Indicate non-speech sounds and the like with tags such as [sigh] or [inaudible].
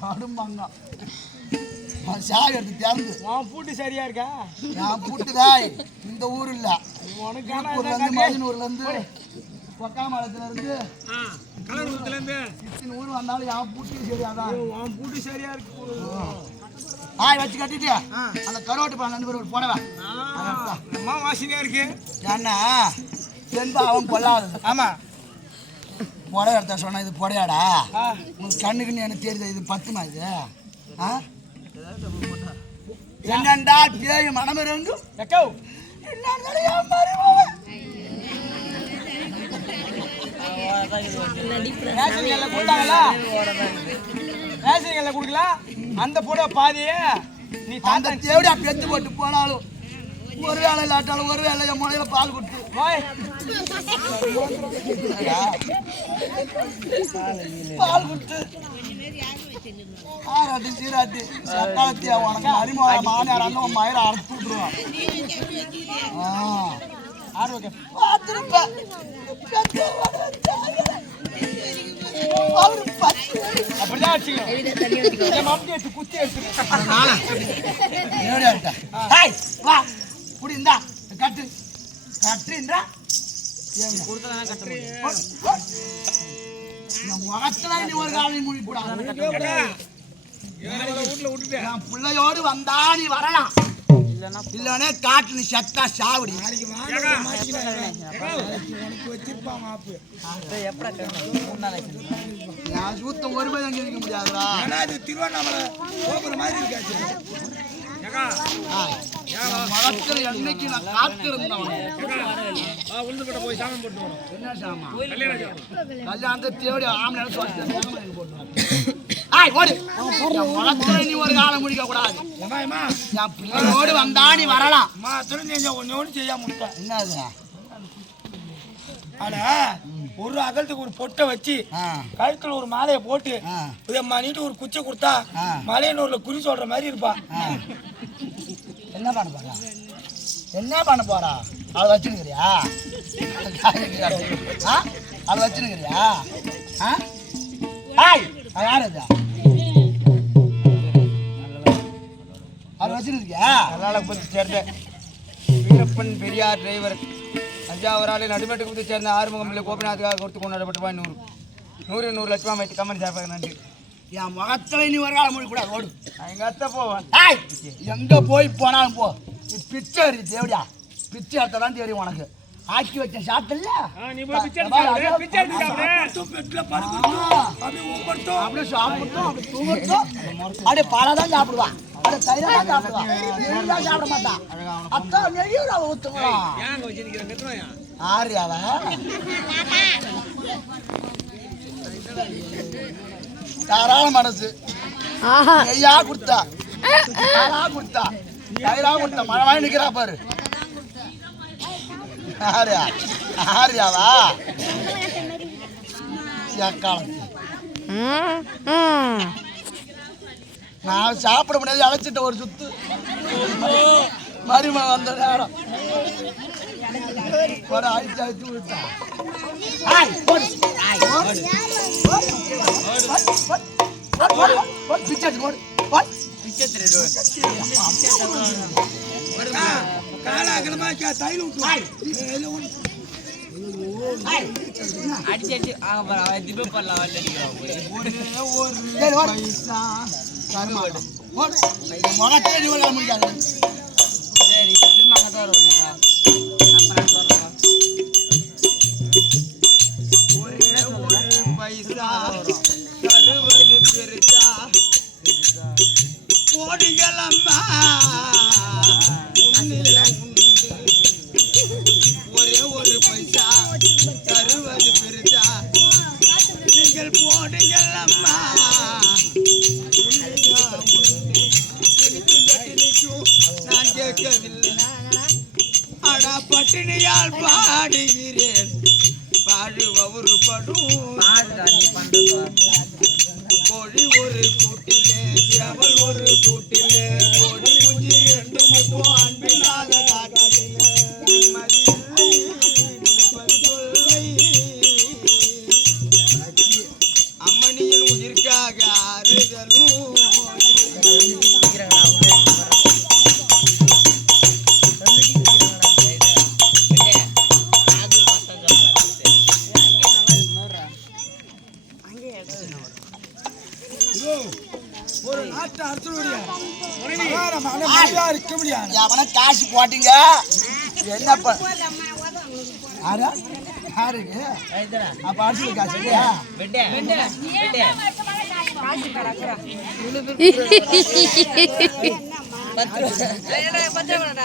கடும்பாங்க சாவி எடுத்து திறந்து. உன் பூட்டு சரியா இருக்கா? நான் புட்டுதாய். இந்த ஊர் இல்ல ஊர்ல இருந்து மதினூர்ல இருந்து பொக்காமலத்துல இருந்து இத்தனை ஊர் வந்தாலும் என் பூட்டி சரியாதான் உன் பூட்டு சரியா இருக்கு. ஆய் வச்சு கட்டிட்டு அந்த கருவாட்டு பழம் ரெண்டு பேரும் புடவை? அம்மா வாசனையா இருக்கு. ஏன்னா தென்பா அவன் கொல்லாதது ஆமா. புடவை எடுத்தா சொன்னா இது புடையாடா. உனக்கு கண்ணுக்குன்னு எனக்கு தெரியுது இது பத்துமா இது? ஆ? என்னண்டா பேய் மனம் இறங்கும் எக்கோ. என்னன்னு என் மருமகன். ரேஷன் கொடுக்கல? அந்த போட பாதியே நீ அந்த தாத்தா தேவடியா பெத்து போட்டு போனாலும் ஒரு வேலை இல்லாட்டாலும் ஒரு வேலை என் முனையில பால் கொடுத்து. பால் கொடுத்து ஆராட்டி சீராட்டி சக்காலத்தியா உனக்கு மருமக மானியார் அண்ணன் மயிரை அறுத்து விட்டுருவான் ஆரோக்கியம் அப்படிதான் வச்சுக்கோ என் மாப்பிள்ளை எடுத்து குத்தி கட்டு என் பிள்ளையோடு வந்தா நீ வரலாம். இல்லனே காட்டு நீ செத்தா சாவடி. நான் சூத்தம் ஒரு அங்கே இருக்க முடியாதுடா. திருவண்ணாமலை மாதிரி இருக்காச்சு முகத்துல என்னைக்கு நான் காத்திருந்தவன் உளுந்துப்பட்ட போய் சாமம் போட்டு வரும். என்ன சாமா? கல்யாணத்தை தேடி ஆம்பளை சொல்லிட்டு ஆய் ஓடு. என் முகத்துல நீ ஒரு காலம் முடிக்க கூடாது. என் பிள்ளையோடு வந்தா நீ வரலாம். ஒன்று செய்யாம விட்டேன். என்னது? ஆனா ஒரு அகலத்துக்கு ஒரு பொட்டை வச்சு கழுத்துல ஒரு மாலையை போட்டு நீட்டு ஒரு குச்சை கொடுத்தா. மலையனூர்ல குறி சொல்ற மாதிரி இருப்பா. என்ன பண்ண போறா? என்ன பண்ண போறா? அதை வச்சுனுக்கிறியா ஆ? அதை வச்சிருக்கிறியா? ஆ? அது யார் அது அதை வச்சுருக்கியா அதனால பத்தி சேர்ந்த வீரப்பன் பெரியார் டிரைவர் தஞ்சாவூராலே ஆலை நடுமேட்டு குத்தி சேர்ந்த ஆறுமுகம் இல்லை கோபிநாத்துக்காக கொடுத்து கொண்டாடப்பட்ட நூறு. நூறு நூறு லட்சம் அமைத்து கம்பெனி சார்பாக நன்றி. என் முகத்துல நீ ஒரு காலம் முடிக்கூடாது ஓடு. நான் எங்க அத்தை போவேன் எங்க போய் போனாலும் போ. நீ பிச்சை இருக்கு தேவடியா பிச்சை எடுத்த தான் தெரியும் உனக்கு. ஆக்கி வச்ச சாப்பிட்டல நீ அப்படியே சாப்பிட்டோம் அப்படியே தூங்கட்டும். அப்படியே பழம் தான் சாப்பிடுவான் சாப்பிட மாட்டான் அத்தா நெய்யூர் அவ ஊத்துவான் ஆறு அவ? தாராள மனசு. நெய்யா கொடுத்தா. கொடுத்தா. தயிரா கொடுத்தா. மழை வாங்கி நிக்கிறா பாரு. ஆரியா. ஆரியாவா? நான் சாப்பிட முடியாது அழைச்சிட்ட ஒரு சுத்து. மரும வந்த நேரம். பிச்சை எடுத்து போடு. போடு. காலாகலமா தையல் விட்டு அடிச்சு அடிச்சு அவன் திப பண்ணலாம் சரி, திரும்ப அங்கே தான் வருவீங்க பைசா. பெருசா. போடுகளம்மா. உன்னில உண்டு. ஒரே ஒரு பைசா. தருவது பெருசா. நீங்கள் நான் கேட்கவில்லை. அடா பட்டினியால் பாடுகிறேன். பாடுபவர் படும் பாடுடா நீ பண்றது கோழி ஒரு கூட்டிலே சேவல் ஒரு கூட்டிலே. கோழி குஞ்சு ரெண்டு மட்டும் அன்பில்லாத காட்டிலே. நிம்மதி ஒரு நாட்டு அரசனுடைய மனைவியா இருக்க முடியாது எவன காசு போட்டீங்க? என்ன யாரா? யாருக்கு? அப்ப அரசு காசு இல்லையா [laughs]